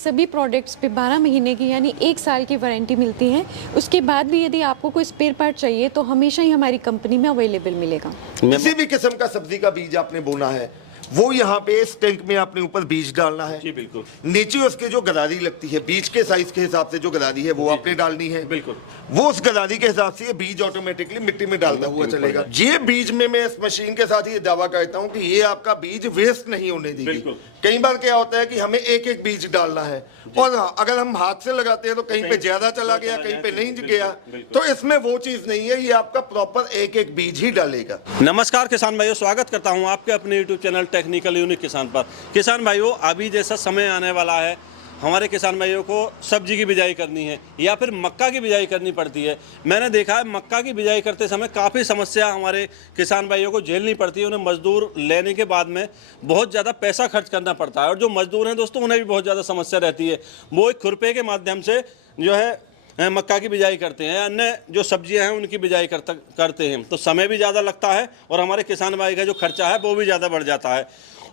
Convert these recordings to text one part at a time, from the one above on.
सभी प्रोडक्ट्स पे 12 महीने की यानी 1 साल की वारंटी मिलती है। उसके बाद भी यदि आपको कोई स्पेयर पार्ट चाहिए तो हमेशा ही हमारी कंपनी में अवेलेबल मिलेगा। किसी भी किस्म का सब्जी का बीज आपने बोना है वो यहाँ पे इस टैंक में आपने ऊपर बीज डालना है। जी बिल्कुल। नीचे उसके जो गदारी लगती है बीज के साइज के हिसाब से जो गदारी है वो आपने डालनी है। बिल्कुल। वो उस गदारी के हिसाब से ये बीज ऑटोमेटिकली मिट्टी में डालता हुआ चलेगा। ये बीज में मैं इस मशीन के साथ ये दावा करता हूँ कि ये आपका बीज वेस्ट नहीं होने देगी। कई बार क्या होता है कि हमें एक एक बीज डालना है और अगर हम हाथ से लगाते हैं तो कहीं पे ज्यादा चला गया, कहीं पे नहीं गया, तो इसमें वो चीज नहीं है। ये आपका प्रॉपर एक एक बीज ही डालेगा। नमस्कार किसान भाइयों, स्वागत करता हूं आपके अपने यूट्यूब चैनल टेक्निकल यूनिक किसान पर। किसान भाइयों, अभी जैसा समय आने वाला है हमारे किसान भाइयों को सब्जी की बिजाई करनी है या फिर मक्का की बिजाई करनी पड़ती है। मैंने देखा है मक्का की बिजाई करते समय काफ़ी समस्या हमारे किसान भाइयों को झेलनी पड़ती है। उन्हें मजदूर लेने के बाद में बहुत ज़्यादा पैसा खर्च करना पड़ता है और जो मजदूर हैं दोस्तों उन्हें भी बहुत ज़्यादा समस्या रहती है। वो एक खुरपे के माध्यम से जो है मक्का की बिजाई करते हैं, अन्य जो सब्जियां हैं उनकी बिजाई करते हैं, तो समय भी ज़्यादा लगता है और हमारे किसान भाई का जो खर्चा है वो भी ज़्यादा बढ़ जाता है।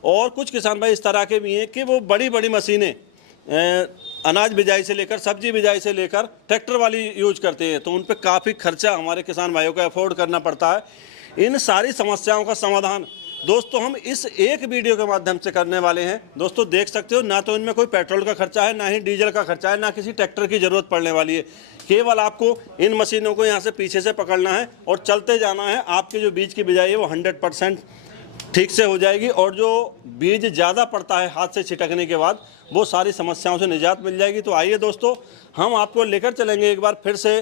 और कुछ किसान भाई इस तरह के भी हैं कि वो बड़ी बड़ी मशीनें अनाज बिजाई से लेकर सब्जी बिजाई से लेकर ट्रैक्टर वाली यूज करते हैं, तो उन पर काफ़ी खर्चा हमारे किसान भाइयों को अफोर्ड करना पड़ता है। इन सारी समस्याओं का समाधान दोस्तों हम इस एक वीडियो के माध्यम से करने वाले हैं। दोस्तों देख सकते हो, ना तो इनमें कोई पेट्रोल का खर्चा है, ना ही डीजल का खर्चा है, ना किसी ट्रैक्टर की ज़रूरत पड़ने वाली है। केवल आपको इन मशीनों को यहाँ से पीछे से पकड़ना है और चलते जाना है। आपके जो बीज की बिजाई है वो 100% ठीक से हो जाएगी और जो बीज ज़्यादा पड़ता है हाथ से छिटकने के बाद वो सारी समस्याओं से निजात मिल जाएगी। तो आइए दोस्तों, हम आपको लेकर चलेंगे एक बार फिर से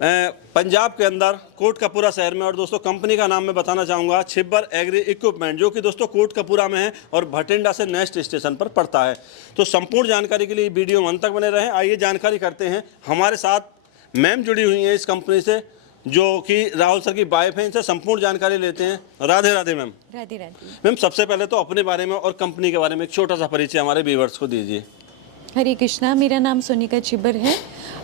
पंजाब के अंदर कोटकपूरा शहर में। और दोस्तों कंपनी का नाम मैं बताना चाहूँगा, छिब्बर एग्री इक्विपमेंट, जो कि दोस्तों कोटकपूरा में है और भटिंडा से नेक्स्ट स्टेशन पर पड़ता है। तो संपूर्ण जानकारी के लिए वीडियो अंत तक बने रहें। आइए जानकारी करते हैं। हमारे साथ मैम जुड़ी हुई हैं इस कंपनी से, जो कि राहुल सर की वाइफ है। इनसे संपूर्ण जानकारी लेते हैं। राधे राधे मैम। राधे राधे मैम, सबसे पहले तो अपने बारे में और कंपनी के बारे में एक छोटा सा परिचय हमारे व्यूअर्स को दीजिए। हरे कृष्णा, मेरा नाम सोनिका छिब्बर है।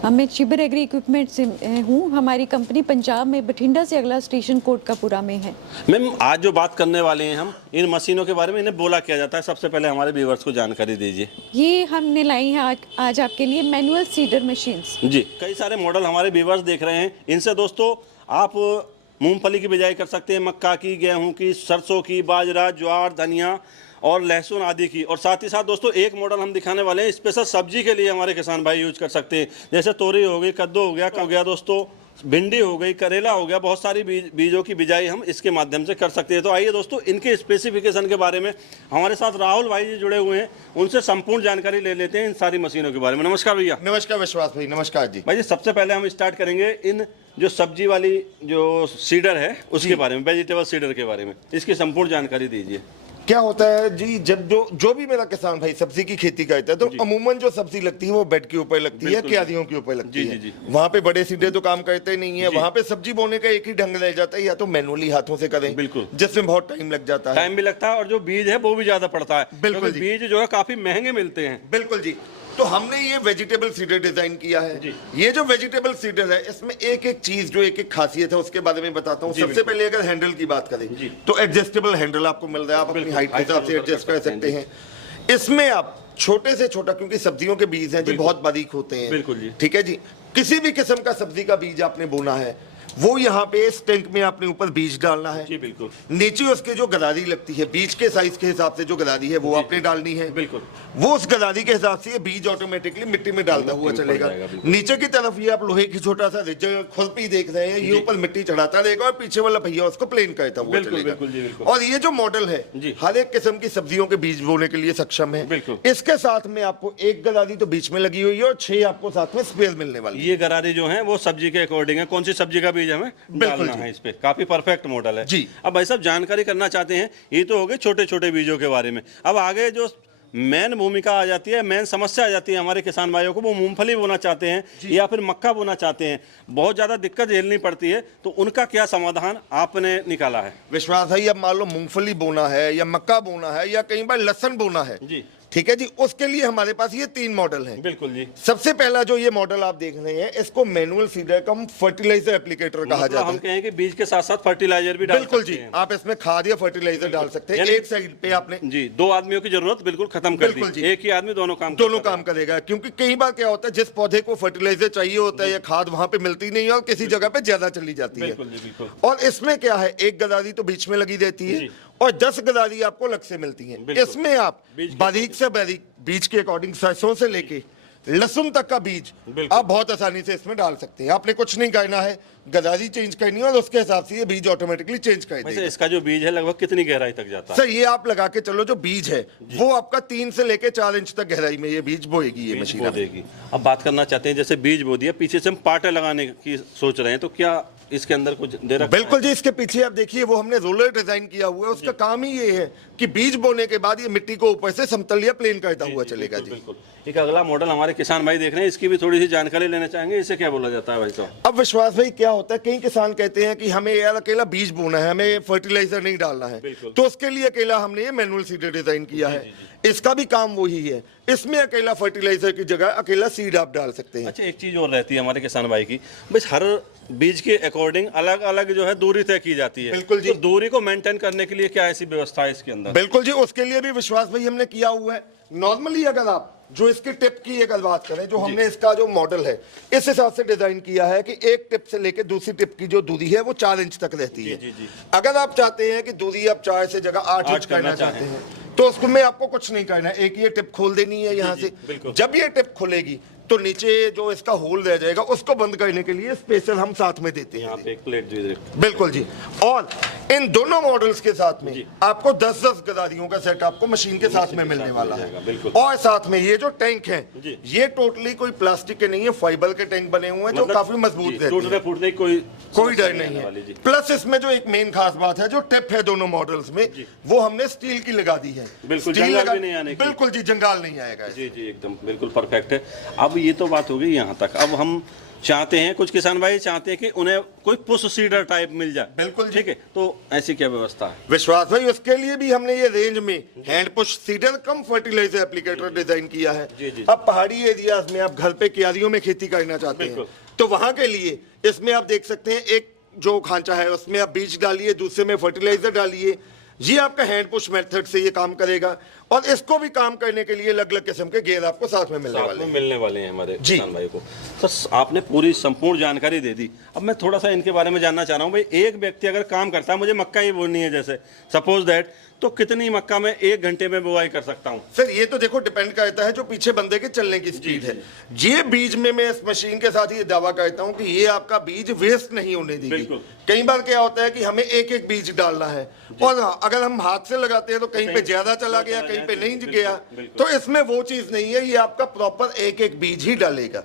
मैं छिब्बर एग्री इक्विपमेंट से हूँ। हमारी कंपनी पंजाब में बठिंडा से अगला स्टेशन कोटकपूरा में है। मैम, आज जो बात करने वाले हैं हम इन मशीनों के बारे में, इन्हें बोला किया जाता है, सबसे पहले हमारे व्यूअर्स को जानकारी दीजिए। ये हमने लाई है आज आपके लिए मैनुअल सीडर मशीन्स। जी, कई सारे मॉडल हमारे व्यूअर्स देख रहे हैं। इनसे दोस्तों आप मूंगफली की बिजाई कर सकते हैं, मक्का की, गेहूं की, सरसों की, बाजरा, ज्वार, धनिया और लहसुन आदि की। और साथ ही साथ दोस्तों एक मॉडल हम दिखाने वाले हैं स्पेशल सब्जी के लिए हमारे किसान भाई यूज कर सकते हैं, जैसे तोरी हो गई, कद्दू हो गया दोस्तों, भिंडी हो गई, करेला हो गया। बहुत सारी बीजों की बिजाई हम इसके माध्यम से कर सकते हैं। तो आइए दोस्तों इनके स्पेसिफिकेशन के बारे में हमारे साथ राहुल भाई जी जुड़े हुए हैं, उनसे संपूर्ण जानकारी ले लेते हैं इन सारी मशीनों के बारे में। नमस्कार भैया। नमस्कार विश्वास भाई। नमस्कार जी। भाई जी, सबसे पहले हम स्टार्ट करेंगे इन जो सब्जी वाली जो सीडर है उसके बारे में, वेजिटेबल सीडर के बारे में। इसकी संपूर्ण जानकारी दीजिए। क्या होता है जी, जब जो भी मेरा किसान भाई सब्जी की खेती करता है तो अमूमन जो सब्जी लगती है वो बेड के ऊपर लगती है, क्यारियों के ऊपर लगती है। वहाँ पे बड़े सीधे तो काम करते नहीं है। वहाँ पे सब्जी बोने का एक ही ढंग रह जाता है, या तो मैनुअली हाथों से करें, बिल्कुल, जिसमें बहुत टाइम लग जाता है, टाइम भी लगता है और जो बीज है वो भी ज्यादा पड़ता है। बिल्कुल, बीज जो है काफी महंगे मिलते हैं। बिल्कुल जी। तो हमने ये वेजिटेबल सीडर डिजाइन किया है। ये जो वेजिटेबल सीडर है इसमें एक एक चीज जो एक एक खासियत है उसके बारे में बताता हूँ। सबसे पहले अगर हैंडल की बात करें तो एडजस्टेबल हैंडल आपको मिल रहा है, आप अपनी हाइट के हिसाब से एडजस्ट कर सकते हैं। इसमें आप छोटे से छोटा, क्योंकि सब्जियों के बीज हैं जी बहुत बारीक होते हैं, बिल्कुल जी, ठीक है जी, किसी भी किस्म का सब्जी का बीज आपने बोना है वो यहाँ पे इस टैंक में आपने ऊपर बीज डालना है। जी बिल्कुल। नीचे उसके जो गदारी लगती है बीज के साइज के हिसाब से जो गदारी है वो आपने डालनी है। बिल्कुल। वो उस गदारी के हिसाब से ये बीज ऑटोमेटिकली मिट्टी में डालता हुआ चलेगा। नीचे की तरफ ये आप लोहे की छोटा सा खुरपी देख रहे हैं, ये ऊपर मिट्टी चढ़ाता रहेगा और पीछे वाला भैया उसको प्लेन करता हुआ चलेगा। और ये जो मॉडल है हर एक किस्म की सब्जियों के बीज बोने के लिए सक्षम है। इसके साथ में आपको एक गदारी तो बीच में लगी हुई है और 6 आपको साथ में स्पेयर मिलने वाली। ये गदारी जो है वो सब्जी के अकॉर्डिंग है, कौन सी सब्जी का बीज हमें डालना है इस पे। काफी परफेक्ट मॉडल है जी। अब भाई साहब जानकारी करना चाहते हैं, ये तो हो गए छोटे छोटे बीजों के बारे में। अब आगे जो मेन भूमिका आ जाती है, मेन समस्या आ जाती है हमारे किसान भाइयों को, वो मूंगफली बोना चाहते हैं या फिर मक्का बोना चाहते हैं, बहुत ज्यादा दिक्कत झेलनी पड़ती है, तो उनका क्या समाधान आपने निकाला है? विश्वास भाई, अब मान लो मूंगफली बोना है या मक्का बोना है या कई बार लहसुन बोना है जी, ठीक है जी। उसके लिए हमारे पास ये 3 मॉडल हैं। बिल्कुल जी। सबसे पहला जो ये मॉडल आप देख रहे हैं, इसको मैनुअल सीडर कम फर्टिलाइजर एप्लीकेटर कहा जाता है। हम कहें कि बीज के साथ साथ फर्टिलाइजर भी डाल बिल्कुल सकते जी, हैं। आप इसमें खाद या फर्टिलाइजर डाल सकते हैं। एक साइड पे आपने जी 2 आदमियों की जरूरत बिल्कुल खत्म कर बिल्कुल दी, जी। एक ही आदमी दोनों काम करेगा, क्योंकि कई बार क्या होता है, जिस पौधे को फर्टिलाइजर चाहिए होता है या खाद वहां पे मिलती नहीं है और किसी जगह पे ज्यादा चली जाती है। बिल्कुल जी, बिल्कुल। और इसमें क्या है, एक गदारी तो बीच में लगी रहती है और 10 गदारी आपको अलग से मिलती है। इसमें आप बारीक से बारीक बीज के अकॉर्डिंग सरसों से लेके लहसुन तक का बीज आप बहुत आसानी से इसमें डाल सकते हैं। आपने कुछ नहीं करना है, गदारी चेंज करनी है और उसके हिसाब से ये बीज ऑटोमेटिकली चेंज कर देगा। इसका जो बीज है लगभग कितनी गहराई तक जाता है? सर ये आप लगा के चलो, जो बीज है वो आपका 3 से लेके 4 इंच तक गहराई में ये बीज बोएगी, ये मशीन देगी। अब बात करना चाहते हैं, जैसे बीज बो दिया, पीछे से हम पाटे लगाने की सोच रहे हैं, तो क्या इसके अंदर कुछ दे रखा? बिल्कुल जी, इसके पीछे आप देखिए वो हमने रोलर डिजाइन किया हुआ है। उसका काम ही ये है कि बीज बोने के बाद ये मिट्टी को ऊपर से समतल या प्लेन करता हुआ चलेगा जी। बिल्कुल। एक अगला मॉडल हमारे किसान भाई देख रहे हैं, इसकी भी थोड़ी सी जानकारी लेना चाहेंगे, इसे क्या बोला जाता है भाई साहब? अब विश्वास भाई क्या होता है, कई किसान कहते हैं कि हमें यार अकेला बीज बोना है, हमें फर्टिलाइजर नहीं डालना है, तो उसके लिए अकेला हमने ये मैनुअल सीडर डिजाइन किया है। इसका भी काम वही है, इसमें अकेला फर्टिलाइजर की जगह अकेला सीड आप डाल सकते हैं। अच्छा, एक चीज और रहती है हमारे किसान भाई की, बस हर बीज के अकॉर्डिंग अलग अलग जो है दूरी तय की जाती है। बिल्कुल जी। तो दूरी को मेंटेन करने के लिए क्या ऐसी व्यवस्था है इसके अंदर? बिल्कुल जी, उसके लिए भी विश्वास भाई हमने किया हुआ है। नॉर्मली अगर आप जो इसके टिप की अगर बात करें, जो हमने इसका जो मॉडल है इस हिसाब से डिजाइन किया है कि एक टिप से लेकर दूसरी टिप की जो दूरी है वो 4 इंच तक रहती है। जी। अगर आप चाहते हैं कि दूरी आप 4 से जगह 8 इंच करना चाहते हैं तो उसको में आपको कुछ नहीं करना है, एक ये टिप खोल देनी है यहाँ से। जब ये टिप खुलेगी तो नीचे जो इसका होल रह जाएगा उसको बंद करने के लिए स्पेशल हम साथ में देते हैं। यहाँ पे एक प्लेट बिल्कुल जी। और इन दोनों मॉडल्स के साथ में आपको 10-10 गदारियों का सेट आपको मशीन के साथ में मिलने वाला है। और साथ में ये जो टैंक है ये टोटली कोई प्लास्टिक के नहीं है, फाइबर के टैंक बने हुए हैं जो काफी मजबूत रहते हैं, टूटने फूटने की कोई डर नहीं है। प्लस इसमें जो एक मेन खास बात है, जो टिप है दोनों मॉडल्स में वो हमने स्टील की लगा दी है। बिल्कुल जी, जंगाल नहीं आएगा। जी एकदम बिल्कुल परफेक्ट है। अब ये तो बात हो गई यहाँ तक। अब हम चाहते हैं, कुछ किसान भाई चाहते हैं कि उन्हें कोई पुश सीडर टाइप मिल जाए। बिल्कुल ठीक है, तो ऐसी क्या व्यवस्था है? विश्वास भाई उसके लिए भी हमने ये रेंज में हैंड पुश सीडर कम फर्टिलाइजर एप्लीकेटर डिजाइन किया है। अब पहाड़ी एरियाज में आप घर पे क्यारियों में खेती करना चाहते हैं तो वहां के लिए इसमें आप देख सकते हैं, एक जो खांचा है उसमें आप बीज डालिए, दूसरे में फर्टिलाइजर डालिए। ये आपका हैंड पुश मेथड से ये काम करेगा और इसको भी काम करने के लिए अलग अलग किस्म के गेयर आपको साथ में मिलने वाले हैं हमारे किसान भाई को। तो आपने पूरी संपूर्ण जानकारी दे दी। अब मैं थोड़ा सा इनके बारे में जानना चाह रहा हूँ भाई। एक व्यक्ति अगर काम करता है, मुझे मक्का ही बोनी है जैसे, सपोज दैट, तो कितनी मक्का में 1 घंटे में बुआई कर सकता हूँ? सर ये तो देखो डिपेंड करता है जो पीछे बंदे के चलने की स्पीड है। ये बीज में मैं इस मशीन के साथ ये दावा करता हूँ कि ये आपका बीज वेस्ट नहीं होने देगी। कई बार क्या होता है कि हमें एक एक बीज डालना है और अगर हम हाथ से लगाते हैं तो कहीं पे ज्यादा चला गया, कहीं पे नहीं गया, तो इसमें वो चीज नहीं है। ये आपका प्रॉपर एक एक बीज ही डालेगा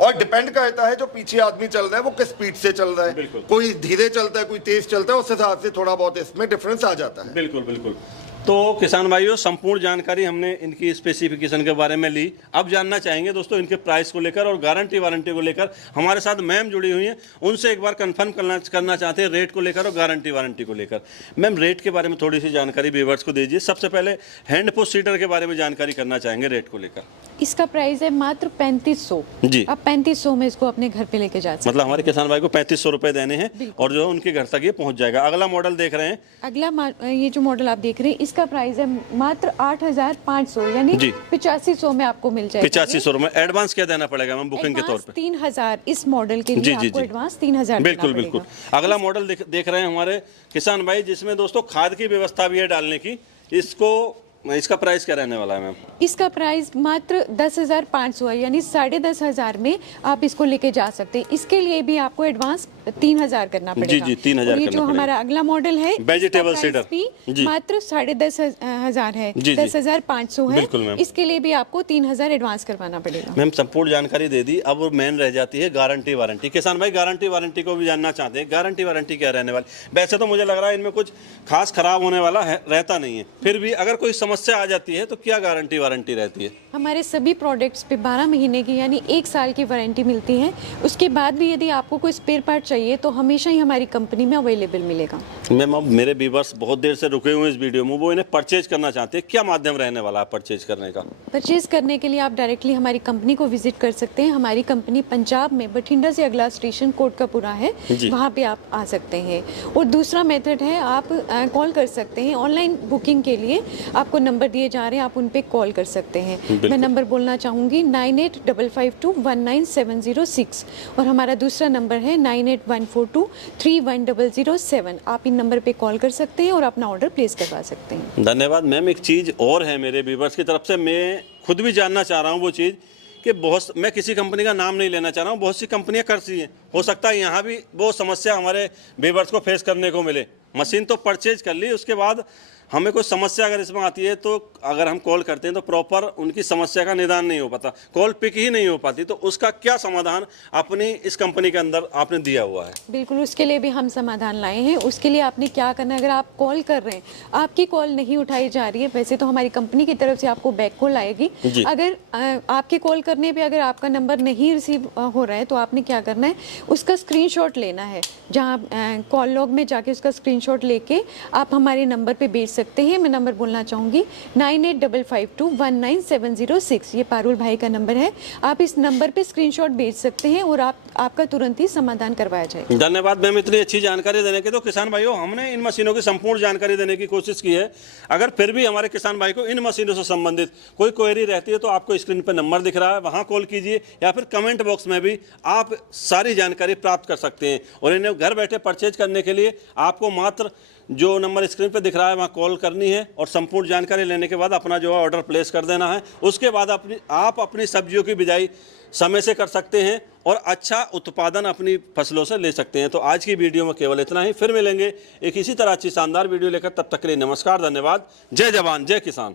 और डिपेंड करता है जो पीछे आदमी चल रहा है वो किस स्पीड से चल रहा है। कोई धीरे चलता है, कोई तेज चलता है, उस हिसाब से थोड़ा बहुत इसमें डिफरेंस आ जाता है। बिल्कुल। तो किसान भाइयों, संपूर्ण जानकारी हमने इनकी स्पेसिफिकेशन के बारे में ली। अब जानना चाहेंगे दोस्तों इनके प्राइस को लेकर और गारंटी वारंटी को लेकर। हमारे साथ मैम जुड़ी हुई हैं, उनसे एक बार कंफर्म करना चाहते हैं रेट को लेकर और गारंटी वारंटी को लेकर। मैम, रेट के बारे में थोड़ी सी जानकारी व्यूअर्स को दीजिए। सबसे पहले हैंड पुश सीडर के बारे में जानकारी करना चाहेंगे रेट को लेकर। इसका प्राइस है मात्र 3500 जी। आप 3500 में इसको अपने घर पे लेके जा सकते हैं। मतलब हमारे किसान भाई को 3500 रुपए देने हैं और जो उनके घर तक ये पहुंच जाएगा। अगला मॉडल देख रहे हैं, ये जो मॉडल आप देख रहे हैं इसका प्राइस है मात्र 8500 यानी 8500 में आपको मिल जाएगा। 8500 में एडवांस क्या देना पड़ेगा मैम बुकिंग के तौर पे? 3000 इस मॉडल के लिए आपको एडवांस 3000। बिल्कुल। अगला मॉडल देख रहे हैं हमारे किसान भाई, जिसमें दोस्तों खाद की व्यवस्था भी है डालने की। इसका प्राइस क्या रहने वाला है मैम? इसका प्राइस मात्र 10,500 है यानी 10,500 में आप इसको लेके जा सकते हैं। इसके लिए भी आपको एडवांस 3000 करना पड़ेगा। जी 3000। ये जो हमारा अगला मॉडल है वेजिटेबल सीडर मात्र 10,500 है, 10,500 है। इसके लिए भी आपको 3000 एडवांस करवाना पड़ेगा। मैम संपूर्ण जानकारी दे दी। अब मेन रह जाती है गारंटी वारंटी। किसान भाई गारंटी वारंटी को भी जानना चाहते हैं, गारंटी वारंटी क्या रहने वाली? वैसे तो मुझे लग रहा है इनमें कुछ खास खराब होने वाला रहता नहीं है, फिर भी अगर कोई समस्या आ जाती है तो क्या गारंटी वारंटी रहती है? हमारे सभी प्रोडक्ट्स पे 12 महीने की यानी 1 साल की वारंटी मिलती है। उसके बाद भी यदि आपको कोई स्पेयर पार्ट चाहिए चाहिए तो हमेशा ही हमारी कंपनी में अवेलेबल मिलेगा। मैम, अब मेरे व्यूअर्स बहुत देर से रुके हुए हैं इस वीडियो में, वो इन्हें परचेज करना चाहते हैं, क्या माध्यम रहने वाला है परचेज करने का? परचेज करने के लिए आप डायरेक्टली हमारी कंपनी को विजिट कर सकते हैं। हमारी कंपनी पंजाब में बठिंडा से अगला स्टेशन कोटकपुरा है, वहाँ पे आप आ सकते हैं। और दूसरा मेथड है, आप कॉल कर सकते हैं। ऑनलाइन बुकिंग के लिए आपको नंबर दिए जा रहे हैं, आप उन पे कॉल कर सकते हैं। मैं नंबर बोलना चाहूँगी 9855219706 और हमारा दूसरा नंबर है 9814231007। आप इन नंबर पे कॉल कर सकते हैं और अपना ऑर्डर प्लेस करवा सकते हैं। धन्यवाद मैम। एक चीज़ और है मेरे व्यूअर्स की तरफ से, मैं खुद भी जानना चाह रहा हूँ वो चीज़ कि बहुत, मैं किसी कंपनी का नाम नहीं लेना चाह रहा हूँ, बहुत सी कंपनियां करती हैं, हो सकता है यहाँ भी वो समस्या हमारे व्यूअर्स को फेस करने को मिले। मशीन तो परचेज कर ली, उसके बाद हमें कोई समस्या अगर इसमें आती है तो अगर हम कॉल करते हैं तो प्रॉपर उनकी समस्या का निदान नहीं हो पाता, कॉल पिक ही नहीं हो पाती, तो उसका क्या समाधान अपनी इस कंपनी के अंदर आपने दिया हुआ है? बिल्कुल, उसके लिए भी हम समाधान लाए हैं। उसके लिए आपने क्या करना है, अगर आप कॉल कर रहे हैं, आपकी कॉल नहीं उठाई जा रही है, वैसे तो हमारी कंपनी की तरफ से आपको बैक कॉल आएगी। अगर आपके कॉल करने पे अगर आपका नंबर नहीं रिसीव हो रहा है तो आपने क्या करना है, उसका स्क्रीनशॉट लेना है। जहाँ कॉल लॉग में जाके उसका स्क्रीनशॉट लेके आप हमारे नंबर पे भेज सकते हैं। मैं नंबर बोलना चाहूँगी 9855219706। ये पारुल भाई का नंबर है। आप इस नंबर पे स्क्रीनशॉट भेज सकते हैं और आपका तुरंत ही समाधान करवाया जाएगा। धन्यवाद मैम इतनी अच्छी जानकारी देने के। तो किसान भाइयों, हमने इन मशीनों की संपूर्ण जानकारी देने की कोशिश की है। अगर फिर भी हमारे किसान भाई को इन मशीनों से संबंधित कोई क्वेरी रहती है तो आपको स्क्रीन पर नंबर दिख रहा है, वहाँ कॉल कीजिए या फिर कमेंट बॉक्स में भी आप सारी जानकारी प्राप्त कर सकते हैं। और इन्हें घर बैठे परचेज करने के लिए आपको मात्र जो नंबर स्क्रीन पे दिख रहा है वहाँ कॉल करनी है और संपूर्ण जानकारी लेने के बाद अपना जो है ऑर्डर प्लेस कर देना है। उसके बाद आप अपनी सब्जियों की बिजाई समय से कर सकते हैं और अच्छा उत्पादन अपनी फसलों से ले सकते हैं। तो आज की वीडियो में केवल इतना ही, फिर मिलेंगे एक इसी तरह अच्छी शानदार वीडियो लेकर। तब तक के लिए नमस्कार, धन्यवाद। जय जवान जय किसान।